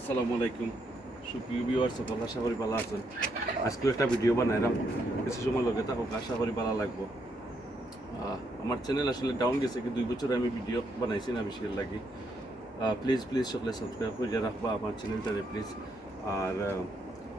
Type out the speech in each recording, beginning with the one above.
আসসালামু আলাইকুম সুপ্রিয় ভিউয়ার্স সকল আশা করি ভালো আছেন। আজকে একটা ভিডিও বানাইলাম, কিছু সময় লগে থাকুক, আশা করি ভালো লাগবো। আমার চ্যানেল আসলে ডাউন গেছে, কি 2 বছর আমি ভিডিও বানাইছি না বেশি লাগি। প্লিজ প্লিজ সকলে সাবস্ক্রাইব করে রাখবা আমার চ্যানেলটারে প্লিজ। আর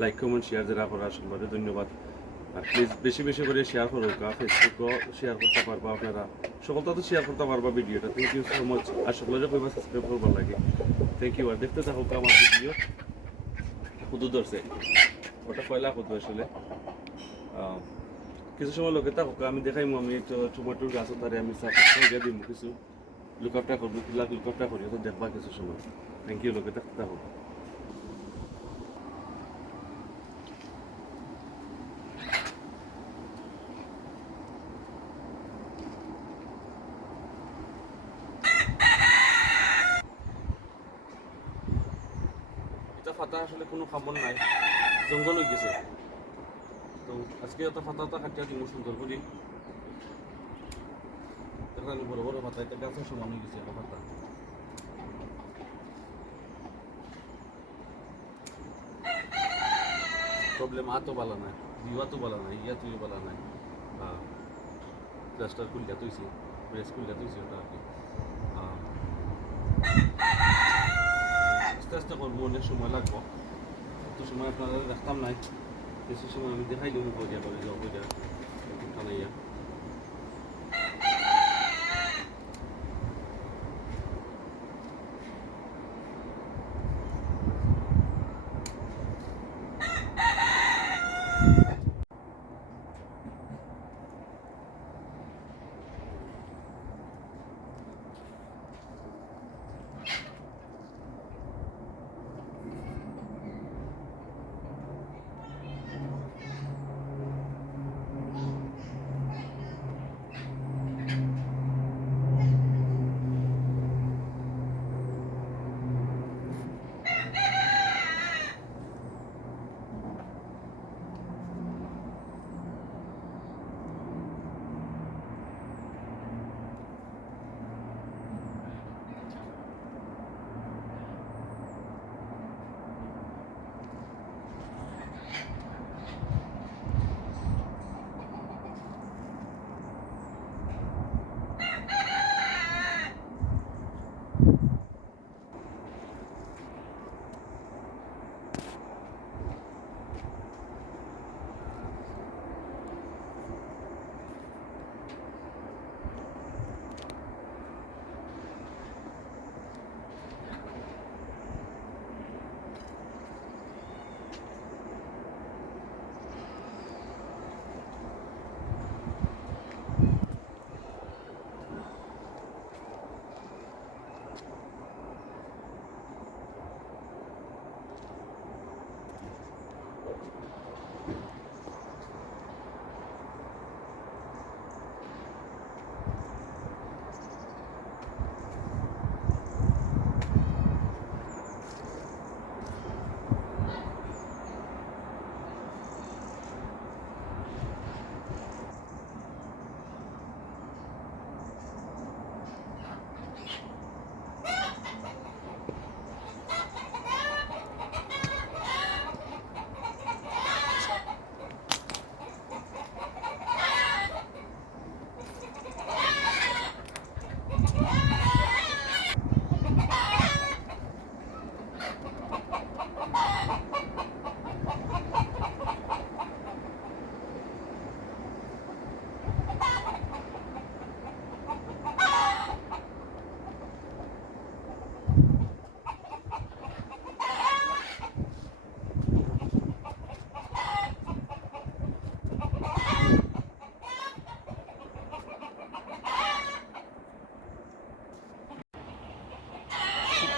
লাইক কমেন্ট শেয়ার যারা করা সবাই ধন্যবাদ। আর প্লিজ বেশি বেশি করে শেয়ার করো, ফেসবুকও শেয়ার করতে পারবা আপনারা, সকলটা তো শেয়ার করতে পারবা ভিডিওটা। Thank you so much. আর সকলে কইবা সাবস্ক্রাইব করবার লাগে। Thank you. আর দেখতে থাকুক আমার ভিডিও। কুদু ধরছে, ওটা কয়লা কুদু আসলে। কিছু সময় লোকে থাকুক, আমি দেখাইমু আমি তো টমেটোর গাছ তারে আমি সাপোর্ট দিব, কিছু লুকআপটা করবো, কিলা লুকআপটা করি তো দেখবা কিছু সময়। Thank you. লোকে থাকতে থাকুক। এটা ফাটা আসলে কোনো খাবার নাই, জঙ্গল হয়ে গেছে। তো আজকে এটা ফাটা কাটিয়া দিব সুন্দর করি। এখানে বড় বড় পাতা, এটা গাছের সমান হয়ে গেছে এটা পাতা। প্রবলেম তো ভালো নাই, বিওয়া তো ভালো নাই, ইয়া তুই ভালো নাই। প্লাস্টার খুলটা তুইছি, প্রেস খুলটা তুইছি ওটা আর কি। আস্তে আস্তে করবো, অনেক সময় লাগবো। এত সময় আপনারা দেখতাম নাই, কিছু সময় আমি দেখাই দেবো বইয়া করে যাও বইয়া টানাইয়া।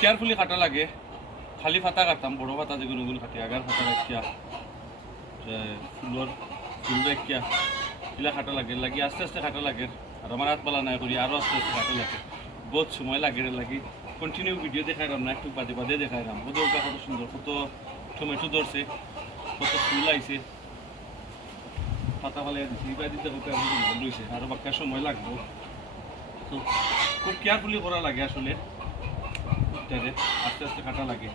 কেয়ারফুলি কাটা লাগে, খালি ফাতা কাটতাম, বড় ফাতা যেগুলো ওগুলো কাটি, আগার ফাতা রাখিয়া ফুল রাখিয়া এগুলা কাটা লাগে আস্তে আস্তে কাটা লাগে। আর আমার হাত পালা নাই করি, আরও আস্তে আস্তে কাটা লাগে, বহুত সময় লাগে লাগি। কন্টিনিউ ভিডিও দেখাইলাম না, একটু বাদে বাদে দেখাইলাম। বোধ কত সুন্দর, কত টমেটো ধরছে, কত ফুল আইছে, পাতা ফালাই দিচ্ছে, ইবা দিতে হতে রয়েছে, আরও বাক্কা সময় লাগবো। তো খুব কেয়ারফুলি করা লাগে আসলে, আস্তে আস্তে কাটা লাগে।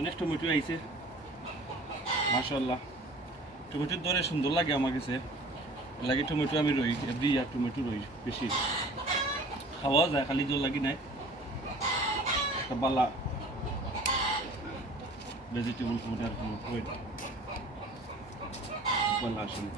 অনেক টমেটো আইছে মাশাআল্লাহ। টমেটোর দরে সুন্দর লাগে আমার কাছে, লাগে টমেটো আমি রই এভরি ইয়ার টমেটো রই বেশি খাওয়া যায়, খালি জল লাগি নাই একটা বালা ভেজিটেবল ফুড আর ফুড বালা আসলে।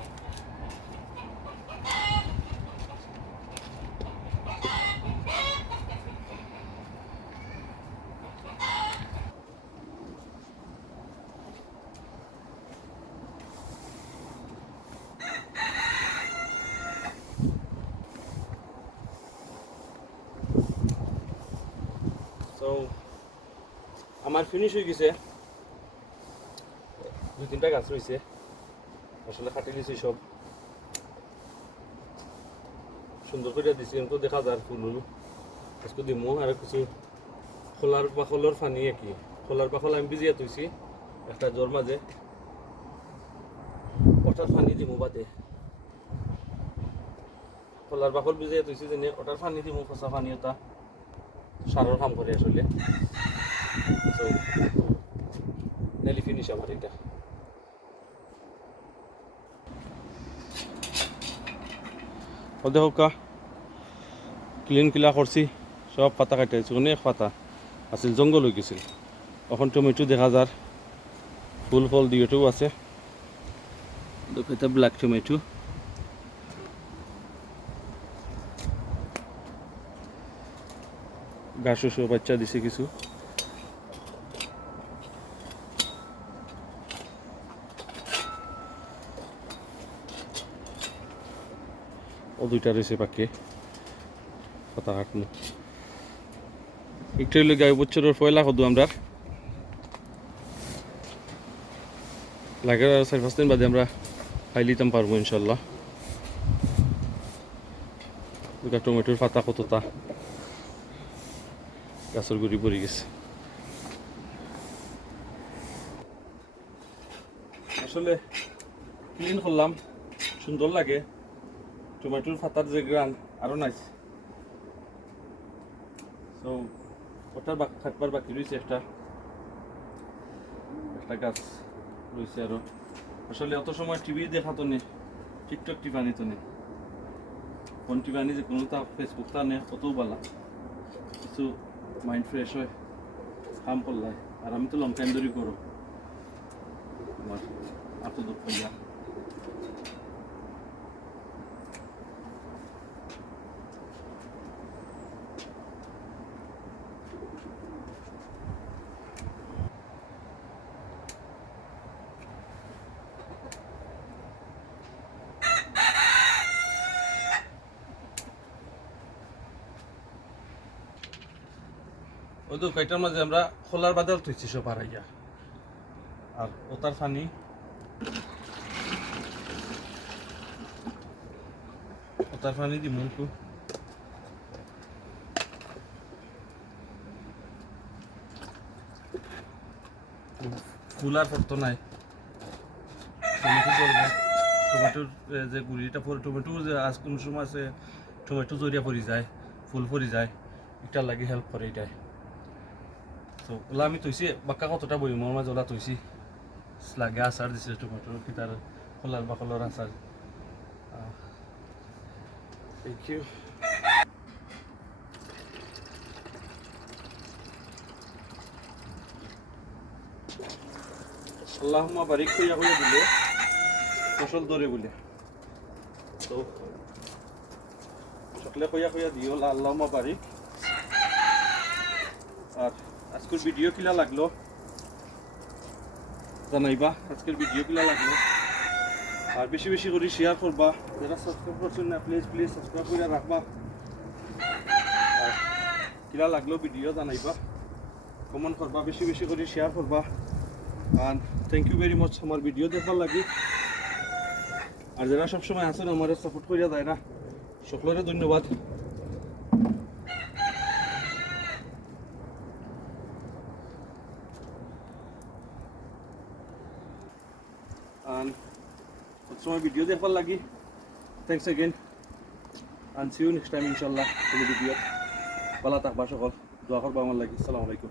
তো আমার ফিনিশ হয়ে গেছে, 2-3টা গাছ রয়েছে আসলে কাটি দিয়েছি সব সুন্দর করে দিছি, কিন্তু দেখা যায় ফুল আজকে দিমো আর কিছু খোলার বাখলের ফানি কি খোলার বাখল আমি ভিজিয়ে তুইছি একটা জ্বর মাঝে ওটার ফানি দিমু বাদে খোলার বাখল ভিজিয়ে তুইছি যেনে ওটার ফানি দিমু, ফসা ফানি ওটা সারের কাম করে আসলে। তো নেলি ফিনিশ আমার এটা। ও দেখো কা ক্লিন কিলা করছি, সব পাতা কাটাইছি, অনেক পাতা আছিল, জঙ্গল হয়ে গেছিল। এখন টমেটো দেখা যার ফুল ফল দিয়েও আছে, এটা ব্ল্যাক টমেটো। গাছও সব বাচ্চা দিছে কিছু। ও 2টা রয়েছে বাকি পাতা কাটনো। একটু হইলে গায়ে বছরের পয়লা কদু আমরা লাগে 4-5 দিন বাদে আমরা খাই লিতাম পারবো ইনশাল্লাহ। টমেটোর পাতা কতটা গাছের গুড়ি পড়ে গেছে। আসলে ক্লিন করলাম, সুন্দর লাগে, টমেটোর পাতার যে গ্রান আরো নাইস। তো ওটার কাটবার বাকি রয়েছে একটা গাছ রয়েছে আরো। আসলে অত সময় টিভি দেখাতো নেই, টিকটক টিপানি তো নেই, ফোন টিপানি যে কোনো তা ফেসবুক তা নেই, কতও বালা কিছু মাইন্ড ফ্রেশ হয় কাম করলাই। আর আমি তো লং টাইম ধরে করো আমার এত দুঃখ পাইয়া। ওই তো কয়টার মাঝে আমরা খোলার বাদাল থইছি সব হারাইয়া, আর ওটার ফানি দি মুখু ফুল আর পড়তো নাই। টমেটো করবো, টমেটোর যে গুড়িটা পরে টমেটো যে আজ কোনো সময় আছে টমেটো জড়িয়া পড়ি যায়, ফুল পড়ি যায়, এটার লাগে হেল্প করে এটাই। তো ওলা আমি থইছি বাক্কা কতটা বই মোর মাঝে ওলা থইছি লাগে আচার দিছে টমেটোর কিতার খোলার বাকলর আচার। Thank you. আল্লাহুম্মা বারিক কইয়া কইয়া দিলে ফসল ধরে বলে, তো সকলে কইয়া কইয়া দিও আল্লাহুম্মা বারিক। আর আজকের ভিডিও কিলা লাগলো জানাইবা, আজকের ভিডিও কিলা লাগলো, আর বেশি বেশি করে শেয়ার করবা। যারা সাবস্ক্রাইব করছেন না প্লিজ সাবস্ক্রাইব করে রাখবা। আর কিলা লাগলো ভিডিও জানাইবা, কমেন্ট করবা, বেশি বেশি করে শেয়ার করবা। আর থ্যাংক ইউ ভেরি মাচ আমার ভিডিও দেখার লাগে। আর যারা সবসময় আছেন আমার সাপোর্ট করিয়া যায় না, সকলের ধন্যবাদ। সবসময় ভিডিও দেখার লাগে, thanks again, and see you next time ইনশাল্লাহ কোনো ভিডিও। ভালো থাকবা সকল, দোয়া করবা আমার লাগে। আসসালামু আলাইকুম।